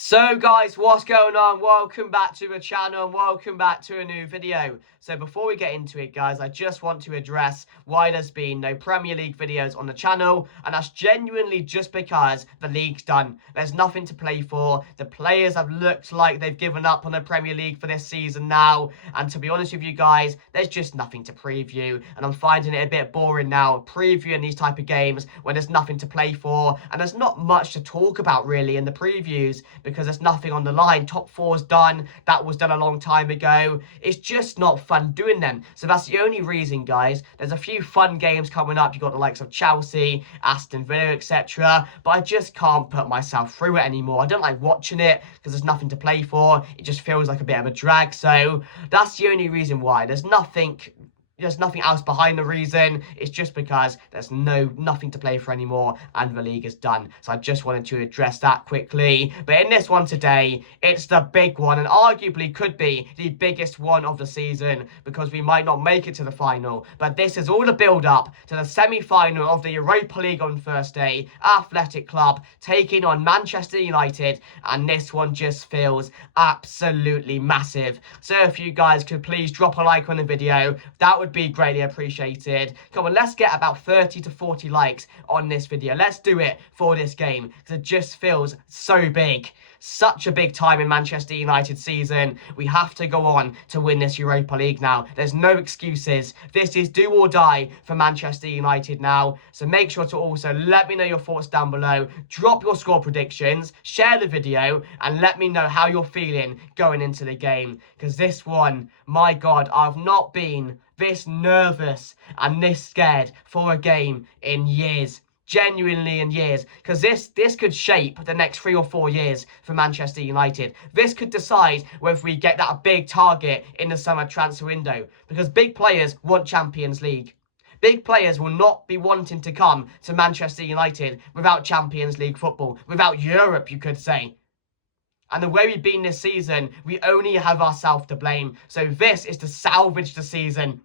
So guys, what's going on? Welcome back to the channel and welcome back to a new video. So before we get into it guys, I just want to address why there's been no Premier League videos on the channel, and that's genuinely just because the league's done. There's nothing to play for. The players have looked like they've given up on the Premier League for this season now, and to be honest with you guys, there's just nothing to preview, and I'm finding it a bit boring now previewing these type of games when there's nothing to play for, and there's not much to talk about really in the previews because there's nothing on the line. Top four's done. That was done a long time ago. It's just not fun doing them. So that's the only reason, guys. There's a few fun games coming up. You've got the likes of Chelsea, Aston Villa, etc. But I just can't put myself through it anymore. I don't like watching it because there's nothing to play for. It just feels like a bit of a drag. So that's the only reason why. There's nothing else behind the reason. It's just because there's nothing to play for anymore and the league is done. So I just wanted to address that quickly. But in this one today, it's the big one and arguably could be the biggest one of the season because we might not make it to the final. But this is all the build up to the semi-final of the Europa League on Thursday. Athletic Club taking on Manchester United, and this one just feels absolutely massive. So if you guys could please drop a like on the video, that would be greatly appreciated. Come on, let's get about 30 to 40 likes on this video. Let's do it for this game because it just feels so big. Such a big time in Manchester United season. We have to go on to win this Europa League now. There's no excuses. This is do or die for Manchester United now. So make sure to also let me know your thoughts down below. Drop your score predictions, share the video, and let me know how you're feeling going into the game. Because this one, my God, I've not been this nervous and this scared for a game in years. Genuinely in years, because this could shape the next 3 or 4 years for Manchester United. This could decide whether we get that big target in the summer transfer window, because big players want Champions League. Big players will not be wanting to come to Manchester United without Champions League football, without Europe, you could say. And the way we've been this season, we only have ourselves to blame. So this is to salvage the season.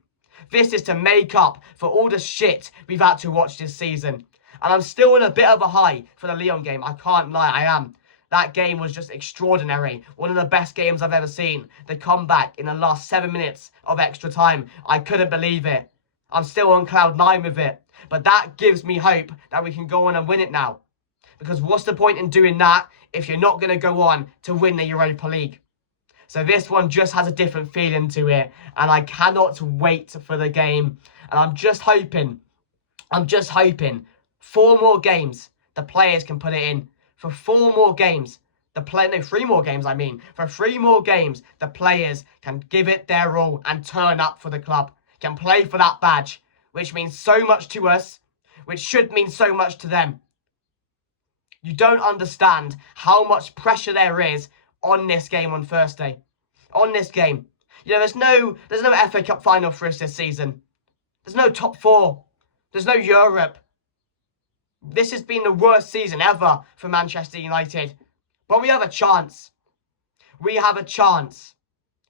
This is to make up for all the shit we've had to watch this season. And I'm still in a bit of a high for the Lyon game. I can't lie, I am. That game was just extraordinary. One of the best games I've ever seen. The comeback in the last 7 minutes of extra time. I couldn't believe it. I'm still on cloud 9 with it. But that gives me hope that we can go on and win it now. Because what's the point in doing that if you're not going to go on to win the Europa League? So this one just has a different feeling to it. And I cannot wait for the game. And I'm just hoping 4 more games, the players can put it in. For 4 more games, 3 more games, I mean. For 3 more games, the players can give it their all and turn up for the club. Can play for that badge, which means so much to us, which should mean so much to them. You don't understand how much pressure there is on this game on Thursday. On this game. You know, there's no FA Cup final for us this season. There's no top 4. There's no Europe. This has been the worst season ever for Manchester United. But we have a chance. We have a chance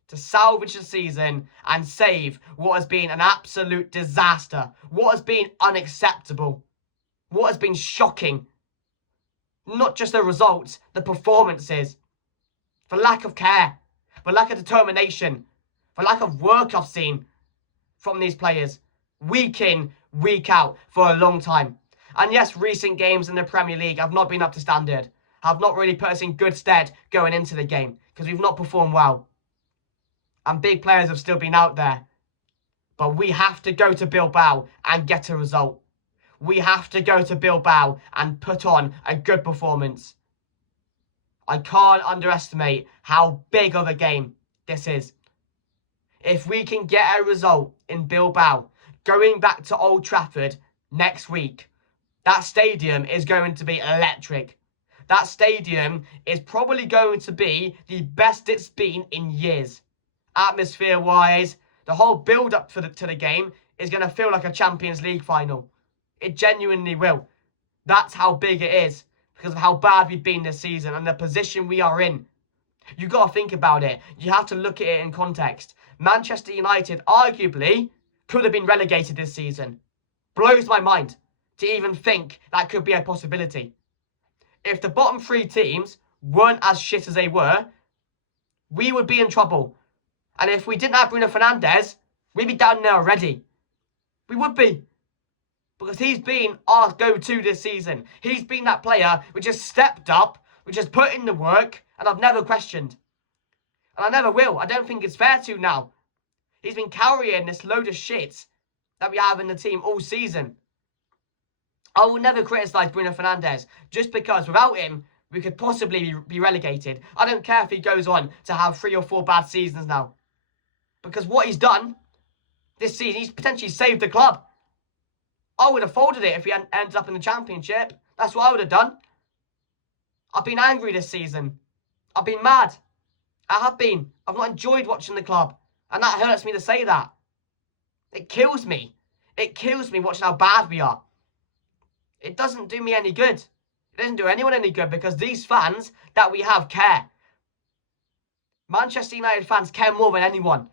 to salvage the season and save what has been an absolute disaster. What has been unacceptable. What has been shocking. Not just the results, the performances. For lack of care. For lack of determination. For lack of work I've seen from these players. Week in, week out for a long time. And yes, recent games in the Premier League have not been up to standard. Have not really put us in good stead going into the game because we've not performed well. And big players have still been out there. But we have to go to Bilbao and get a result. We have to go to Bilbao and put on a good performance. I can't underestimate how big of a game this is. If we can get a result in Bilbao, going back to Old Trafford next week, that stadium is going to be electric. That stadium is probably going to be the best it's been in years. Atmosphere-wise, the whole build-up to the game is going to feel like a Champions League final. It genuinely will. That's how big it is because of how bad we've been this season and the position we are in. You've got to think about it. You have to look at it in context. Manchester United arguably could have been relegated this season. Blows my mind to even think that could be a possibility. If the bottom 3 teams weren't as shit as they were, we would be in trouble. And if we didn't have Bruno Fernandes, we'd be down there already. We would be. Because he's been our go-to this season. He's been that player which has stepped up, which has put in the work, and I've never questioned. And I never will. I don't think it's fair to now. He's been carrying this load of shit that we have in the team all season. I will never criticise Bruno Fernandes just because without him, we could possibly be relegated. I don't care if he goes on to have 3 or 4 bad seasons now. Because what he's done this season, he's potentially saved the club. I would have folded it if he ended up in the Championship. That's what I would have done. I've been angry this season. I've been mad. I have been. I've not enjoyed watching the club. And that hurts me to say that. It kills me. It kills me watching how bad we are. It doesn't do me any good. It doesn't do anyone any good because these fans that we have care. Manchester United fans care more than anyone.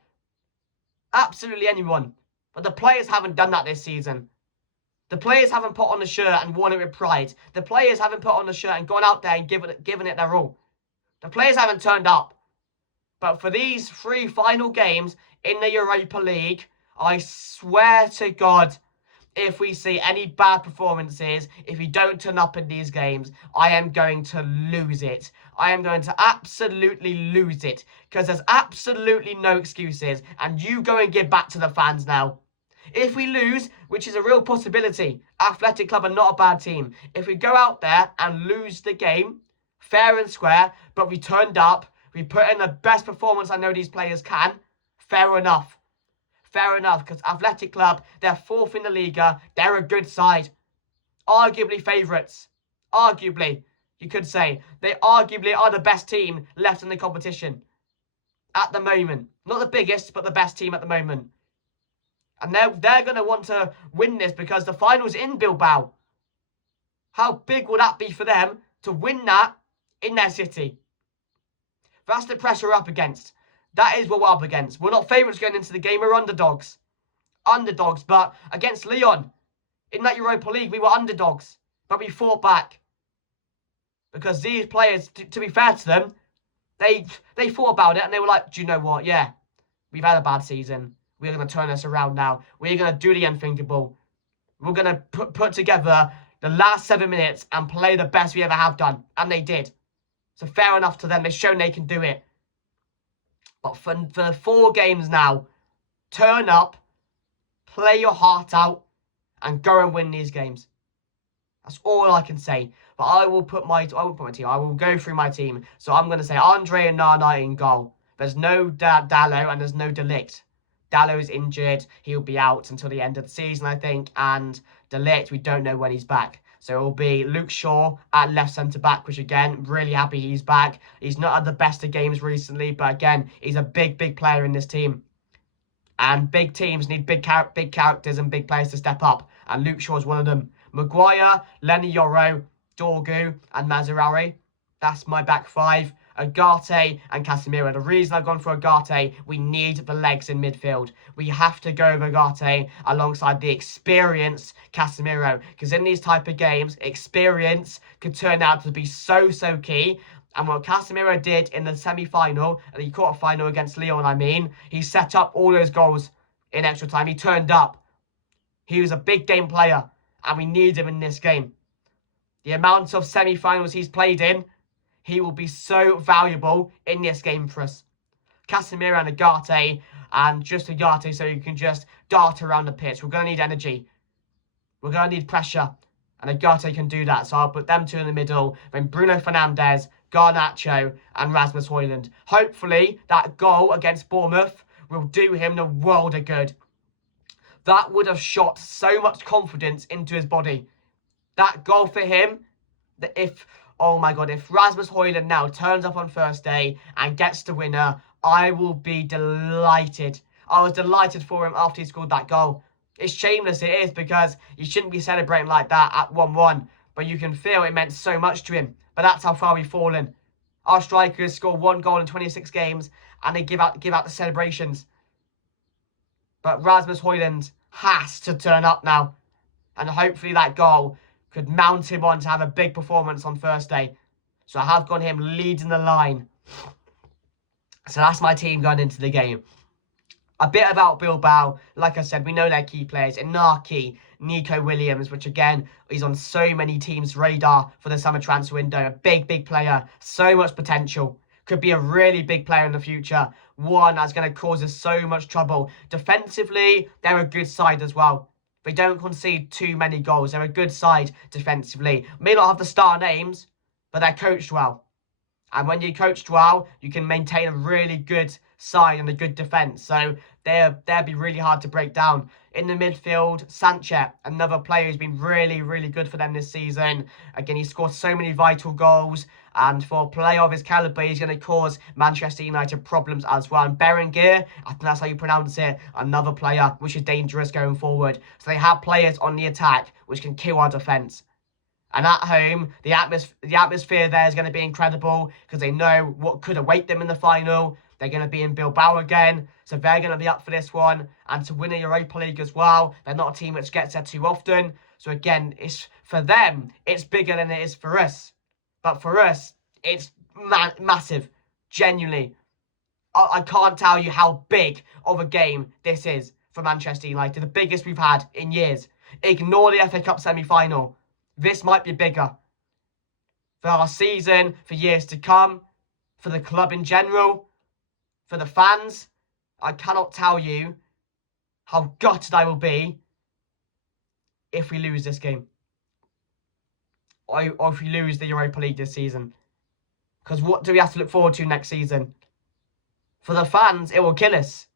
Absolutely anyone. But the players haven't done that this season. The players haven't put on the shirt and worn it with pride. The players haven't put on the shirt and gone out there and given it their all. The players haven't turned up. But for these 3 final games in the Europa League, I swear to God, if we see any bad performances, if we don't turn up in these games, I am going to lose it. I am going to absolutely lose it. Because there's absolutely no excuses. And you go and give back to the fans now. If we lose, which is a real possibility, Athletic Club are not a bad team. If we go out there and lose the game, fair and square, but we turned up, we put in the best performance I know these players can, fair enough. Fair enough, because Athletic Club, they're 4th in the Liga, they're a good side. Arguably favourites. Arguably, you could say. They arguably are the best team left in the competition. At the moment. Not the biggest, but the best team at the moment. And they're going to want to win this because the final's in Bilbao. How big would that be for them to win that in their city? That's the pressure we're up against. That is what we're up against. We're not favourites going into the game. We're underdogs. Underdogs, but against Lyon, in that Europa League, we were underdogs. But we fought back. Because these players, to be fair to them, they thought about it and they were like, do you know what? Yeah, we've had a bad season. We're going to turn this around now. We're going to do the unthinkable. We're going to put together the last 7 minutes and play the best we ever have done. And they did. So fair enough to them. They've shown they can do it. But for the 4 games now, turn up, play your heart out, and go and win these games. That's all I can say. But I will put my team. I will go through my team. So I'm going to say Andre and Nana in goal. There's no Dallo and there's no De Ligt. Dallo is injured. He'll be out until the end of the season, I think. And De Ligt, we don't know when he's back. So it will be Luke Shaw at left centre-back, which again, really happy he's back. He's not had the best of games recently, but again, he's a big player in this team. And big teams need big characters and big players to step up. And Luke Shaw is one of them. Maguire, Lenny Yoro, Dorgu, and Mazraoui. That's my back 5. Ugarte and Casemiro. The reason I've gone for Ugarte, we need the legs in midfield. We have to go with Ugarte alongside the experienced Casemiro. Because in these type of games, experience could turn out to be so key. And what Casemiro did in the semi-final, the quarter-final against Lyon, he set up all those goals in extra time. He turned up. He was a big game player. And we need him in this game. The amount of semi-finals he's played in, he will be so valuable in this game for us. Casemiro and Ugarte, and just Ugarte so you can just dart around the pitch. We're going to need energy. We're going to need pressure. And Ugarte can do that. So I'll put them 2 in the middle. Then Bruno Fernandes, Garnacho, and Rasmus Højlund. Hopefully, that goal against Bournemouth will do him the world of good. That would have shot so much confidence into his body. That goal for him, that oh my God, if Rasmus Højlund now turns up on first day and gets the winner, I will be delighted. I was delighted for him after he scored that goal. It's shameless, it is, because you shouldn't be celebrating like that at 1-1. But you can feel it meant so much to him. But that's how far we've fallen. Our strikers score 1 goal in 26 games and they give out the celebrations. But Rasmus Højlund has to turn up now. And hopefully that goal could mount him on to have a big performance on Thursday. So I have got him leading the line. So that's my team going into the game. A bit about Bilbao. Like I said, we know their key players. Inaki, Nico Williams, which again is on so many teams' radar for the summer transfer window. A big, big player. So much potential. Could be a really big player in the future. One that's going to cause us so much trouble. Defensively, they're a good side as well. They don't concede too many goals. They're a good side defensively. May not have the star names, but they're coached well. And when you're coached well, you can maintain a really good side and a good defence. So they'll be really hard to break down. In the midfield, Sanchez, another player who's been really, really good for them this season. Again, he scored so many vital goals. And for a player of his calibre, he's going to cause Manchester United problems as well. And Berenguer, I think that's how you pronounce it, another player which is dangerous going forward. So they have players on the attack which can kill our defence. And at home, the atmosphere there is going to be incredible because they know what could await them in the final. They're going to be in Bilbao again, so they're going to be up for this one. And to win a Europa League as well, they're not a team which gets there too often. So again, it's for them, it's bigger than it is for us. But for us, it's massive, genuinely. I can't tell you how big of a game this is for Manchester United, the biggest we've had in years. Ignore the FA Cup semi-final. This might be bigger for our season, for years to come, for the club in general, for the fans. I cannot tell you how gutted I will be if we lose this game. Or if we lose the Europa League this season. Because what do we have to look forward to next season? For the fans, it will kill us.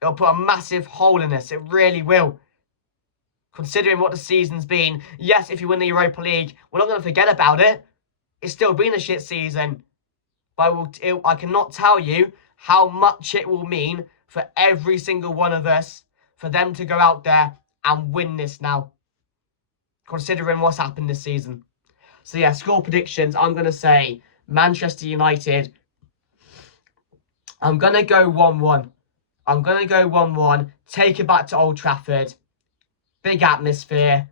It will put a massive hole in us. It really will. Considering what the season's been, yes, if you win the Europa League, we're not going to forget about it. It's still been a shit season. But I cannot tell you how much it will mean for every single one of us for them to go out there and win this now. Considering what's happened this season. So yeah, score predictions. I'm going to say Manchester United. I'm going to go 1-1. I'm going to go 1-1. Take it back to Old Trafford. Big atmosphere.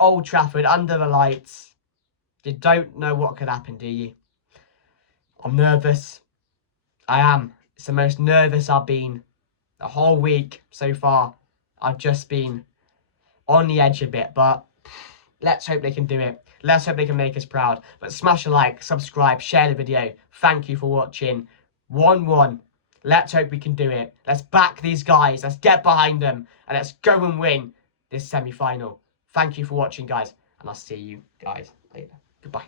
Old Trafford, under the lights. You don't know what could happen, do you? I'm nervous. I am. It's the most nervous I've been the whole week so far. I've just been on the edge a bit, but let's hope they can do it. Let's hope they can make us proud. But smash a like, subscribe, share the video. Thank you for watching. 1-1. Let's hope we can do it. Let's back these guys. Let's get behind them. And let's go and win this semi-final. Thank you for watching, guys. And I'll see you guys later. Goodbye.